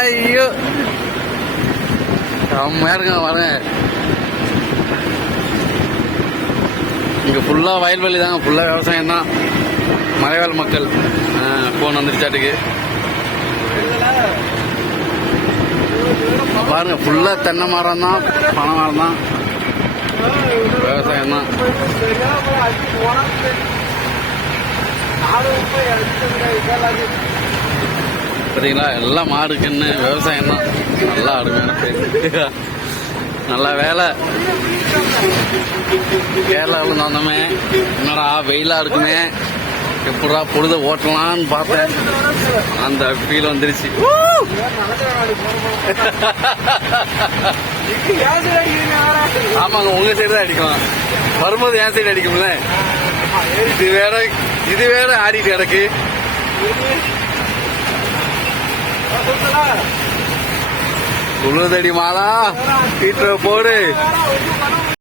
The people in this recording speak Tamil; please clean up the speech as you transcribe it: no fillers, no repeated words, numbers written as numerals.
ஐயோ செம்மையா இருங்க பாருங்க. இங்க ஃபுல்லா வயல்வெளி தாங்க, ஃபுல்லா விவசாயம் தான். மலைவாழ் மக்கள். போன் வந்துருச்சாட்டுக்கு பாருங்க. ஃபுல்லா தென்னை மரம் தான், பனை மரம் தான், விவசாயம் தான். பார்த்தீங்களா, எல்லாம் மாடுக்குன்னு விவசாயம் தான். நல்லா அருமையான பேர். நல்ல வேலை. கேரளாவில் வந்தோமே, என்னடா வெயிலா இருக்குமே, எப்படா பொழுத ஓட்டலான்னு பார்த்தேன். அந்த ஃபீல் வந்துருச்சு. ஆமாங்க, உங்க சைடு தான் அடிக்கலாம். வரும்போது என் சைடு அடிக்கும்ல. இது வேற ஆடிட்டு கிடக்கு. உழுதடி மாலா, வீட்டுல போடு.